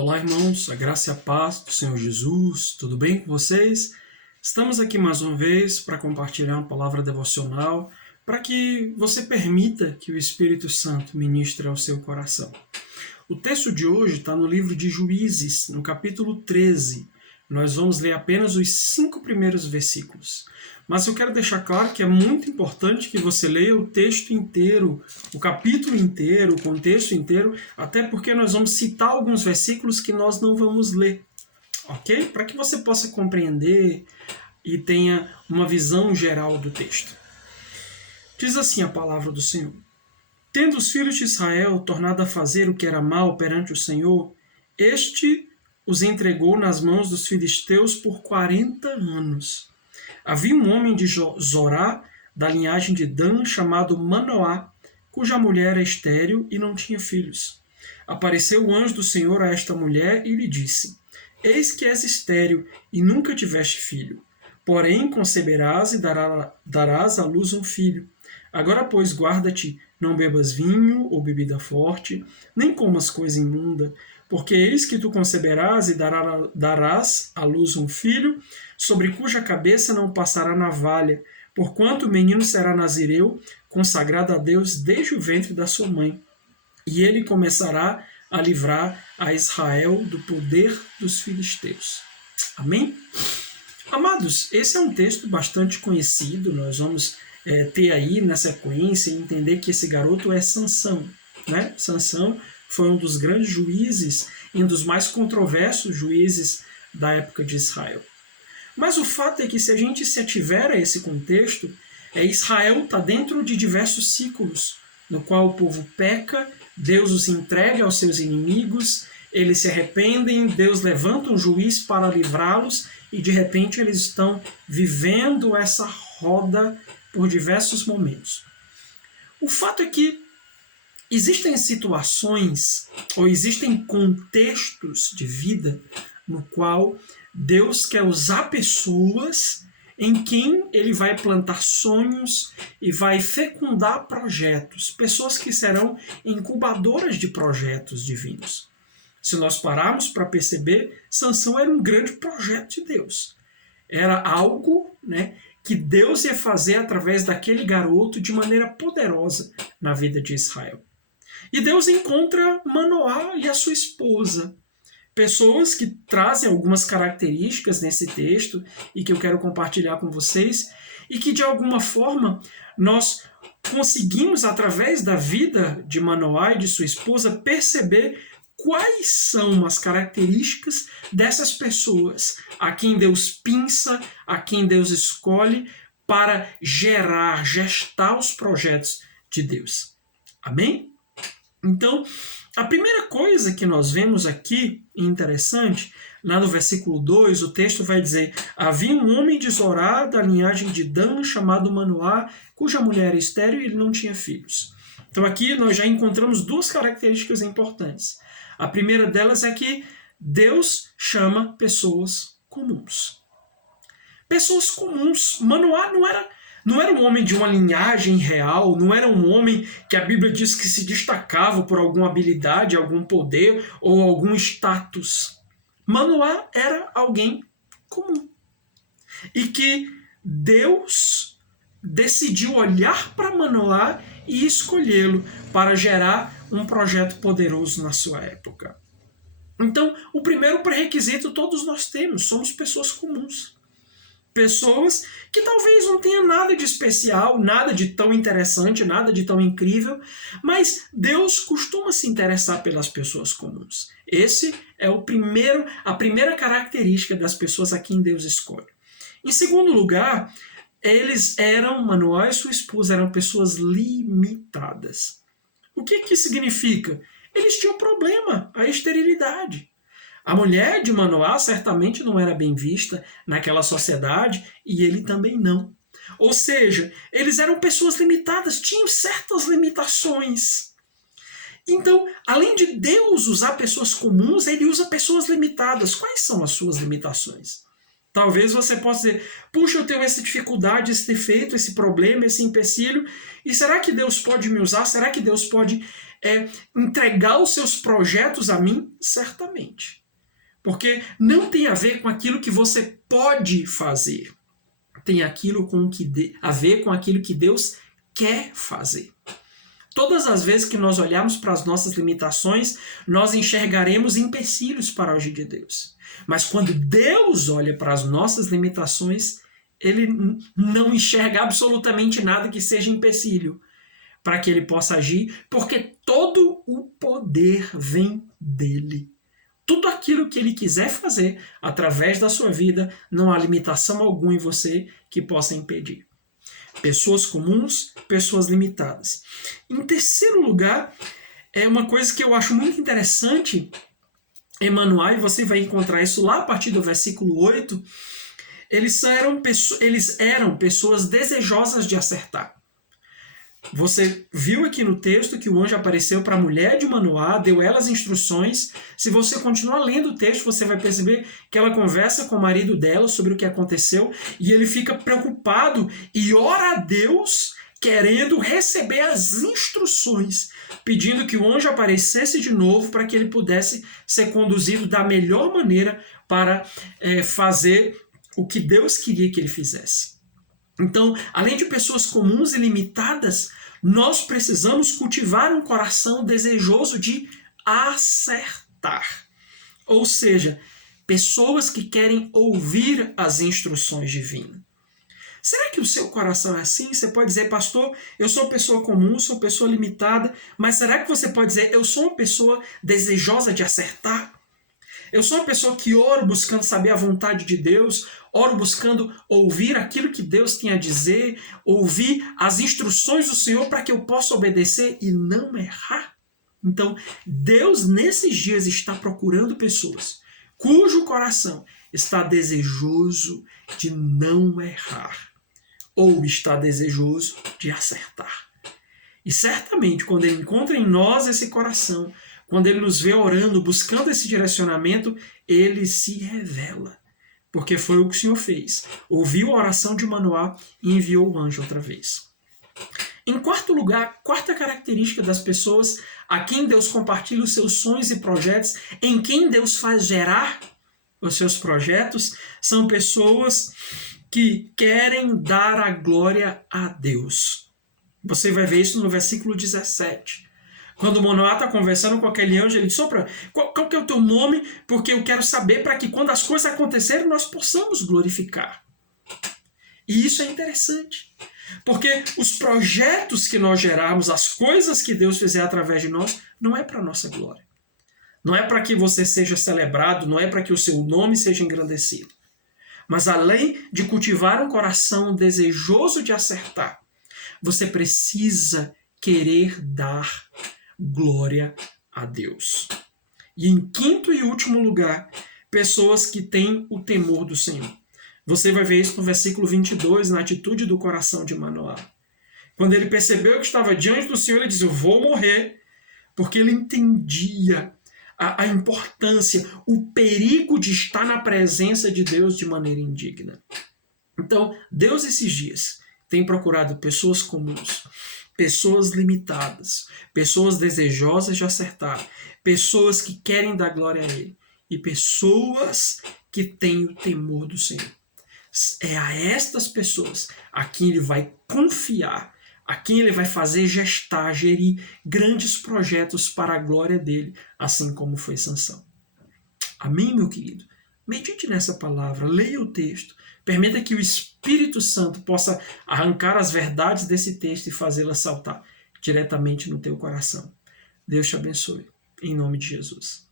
Olá, irmãos, a graça e a paz do Senhor Jesus, tudo bem com vocês? Estamos aqui mais uma vez para compartilhar uma palavra devocional para que você permita que o Espírito Santo ministre ao seu coração. O texto de hoje está no livro de Juízes, no capítulo 13. Nós vamos ler apenas os 5 primeiros versículos. Mas eu quero deixar claro que é muito importante que você leia o texto inteiro, o capítulo inteiro, o contexto inteiro, até porque nós vamos citar alguns versículos que nós não vamos ler, ok? Para que você possa compreender e tenha uma visão geral do texto. Diz assim a palavra do Senhor: Tendo os filhos de Israel tornado a fazer o que era mal perante o Senhor, este os entregou nas mãos dos filisteus por 40 anos. Havia um homem de Zorá, da linhagem de Dan, chamado Manoá, cuja mulher era estéril e não tinha filhos. Apareceu o anjo do Senhor a esta mulher e lhe disse: Eis que és estéril e nunca tiveste filho. Porém conceberás e darás à luz um filho. Agora, pois, guarda-te, não bebas vinho ou bebida forte, nem comas coisa imunda, porque eis que tu conceberás e darás à luz um filho, sobre cuja cabeça não passará navalha, porquanto o menino será nazireu, consagrado a Deus desde o ventre da sua mãe. E ele começará a livrar a Israel do poder dos filisteus. Amém? Amados, esse é um texto bastante conhecido, nós vamos ter aí na sequência e entender que esse garoto é Sansão, né? Sansão foi um dos grandes juízes e um dos mais controversos juízes da época de Israel. Mas o fato é que se a gente se ativer a esse contexto, Israel está dentro de diversos ciclos, no qual o povo peca, Deus os entrega aos seus inimigos, eles se arrependem, Deus levanta um juiz para livrá-los e de repente eles estão vivendo essa roda por diversos momentos. O fato é que existem situações ou existem contextos de vida no qual Deus quer usar pessoas em quem ele vai plantar sonhos e vai fecundar projetos, pessoas que serão incubadoras de projetos divinos. Se nós pararmos para perceber, Sansão era um grande projeto de Deus. Era algo, que Deus ia fazer através daquele garoto de maneira poderosa na vida de Israel. E Deus encontra Manoá e a sua esposa, pessoas que trazem algumas características nesse texto e que eu quero compartilhar com vocês e que de alguma forma nós conseguimos, através da vida de Manoá e de sua esposa, perceber quais são as características dessas pessoas a quem Deus pinça, a quem Deus escolhe para gestar os projetos de Deus. Amém? Então, a primeira coisa que nós vemos aqui, interessante, lá no versículo 2, o texto vai dizer: havia um homem de Zorá, da linhagem de Dan, chamado Manoá, cuja mulher era estéril e ele não tinha filhos. Então aqui nós já encontramos duas características importantes. A primeira delas é que Deus chama pessoas comuns. Pessoas comuns. Manoá não era um homem de uma linhagem real, não era um homem que a Bíblia diz que se destacava por alguma habilidade, algum poder ou algum status. Manoá era alguém comum. E que Deus decidiu olhar para Manoá e escolhê-lo para gerar um projeto poderoso na sua época. Então, o primeiro pré-requisito todos nós temos, somos pessoas comuns. Pessoas que talvez não tenham nada de especial, nada de tão interessante, nada de tão incrível, mas Deus costuma se interessar pelas pessoas comuns. Esse é a primeira característica das pessoas a quem Deus escolhe. Em segundo lugar, Manoá e sua esposa eram pessoas limitadas. O que significa? Eles tinham problema, a esterilidade. A mulher de Manoá certamente não era bem vista naquela sociedade e ele também não. Ou seja, eles eram pessoas limitadas, tinham certas limitações. Então, além de Deus usar pessoas comuns, ele usa pessoas limitadas. Quais são as suas limitações? Talvez você possa dizer: puxa, eu tenho essa dificuldade, esse defeito, esse problema, esse empecilho, e será que Deus pode me usar? Será que Deus pode entregar os seus projetos a mim? Certamente. Porque não tem a ver com aquilo que você pode fazer. Tem a ver com aquilo que Deus quer fazer. Todas as vezes que nós olharmos para as nossas limitações, nós enxergaremos empecilhos para o agir de Deus. Mas quando Deus olha para as nossas limitações, Ele não enxerga absolutamente nada que seja empecilho para que Ele possa agir, porque todo o poder vem dEle. Tudo aquilo que Ele quiser fazer através da sua vida, não há limitação alguma em você que possa impedir. Pessoas comuns, pessoas limitadas. Em terceiro lugar, é uma coisa que eu acho muito interessante em Manoá, e você vai encontrar isso lá a partir do versículo 8, eles eram pessoas desejosas de acertar. Você viu aqui no texto que o anjo apareceu para a mulher de Manoá, deu ela as instruções. Se você continuar lendo o texto, você vai perceber que ela conversa com o marido dela sobre o que aconteceu e ele fica preocupado e ora a Deus querendo receber as instruções, pedindo que o anjo aparecesse de novo para que ele pudesse ser conduzido da melhor maneira para fazer o que Deus queria que ele fizesse. Então, além de pessoas comuns e limitadas, nós precisamos cultivar um coração desejoso de acertar. Ou seja, pessoas que querem ouvir as instruções divinas. Será que o seu coração é assim? Você pode dizer, pastor, eu sou uma pessoa comum, sou uma pessoa limitada, mas será que você pode dizer, eu sou uma pessoa desejosa de acertar? Eu sou uma pessoa que oro buscando saber a vontade de Deus, oro buscando ouvir aquilo que Deus tem a dizer, ouvir as instruções do Senhor para que eu possa obedecer e não errar. Então, Deus nesses dias está procurando pessoas cujo coração está desejoso de não errar ou está desejoso de acertar. E certamente, quando Ele encontra em nós esse coração, quando Ele nos vê orando, buscando esse direcionamento, Ele se revela. Porque foi o que o Senhor fez. Ouviu a oração de Manoá e enviou o anjo outra vez. Em quarto lugar, quarta característica das pessoas a quem Deus compartilha os seus sonhos e projetos, em quem Deus faz gerar os seus projetos, são pessoas que querem dar a glória a Deus. Você vai ver isso no versículo 17. Quando Manoá está conversando com aquele anjo, ele diz, qual que é o teu nome? Porque eu quero saber para que quando as coisas acontecerem, nós possamos glorificar. E isso é interessante. Porque os projetos que nós gerarmos, as coisas que Deus fizer através de nós, não é para a nossa glória. Não é para que você seja celebrado, não é para que o seu nome seja engrandecido. Mas além de cultivar um coração desejoso de acertar, você precisa querer dar glória a Deus. E em quinto e último lugar, pessoas que têm o temor do Senhor. Você vai ver isso no versículo 22, na atitude do coração de Manoá. Quando ele percebeu que estava diante do Senhor, ele disse, eu vou morrer, porque ele entendia a importância, o perigo de estar na presença de Deus de maneira indigna. Então, Deus esses dias tem procurado pessoas comuns, pessoas limitadas, pessoas desejosas de acertar, pessoas que querem dar glória a Ele e pessoas que têm o temor do Senhor. É a estas pessoas a quem Ele vai confiar, a quem Ele vai fazer gestar, gerir grandes projetos para a glória dEle, assim como foi Sansão. Amém, meu querido? Medite nessa palavra, leia o texto, permita que o Espírito Santo possa arrancar as verdades desse texto e fazê-las saltar diretamente no teu coração. Deus te abençoe, em nome de Jesus.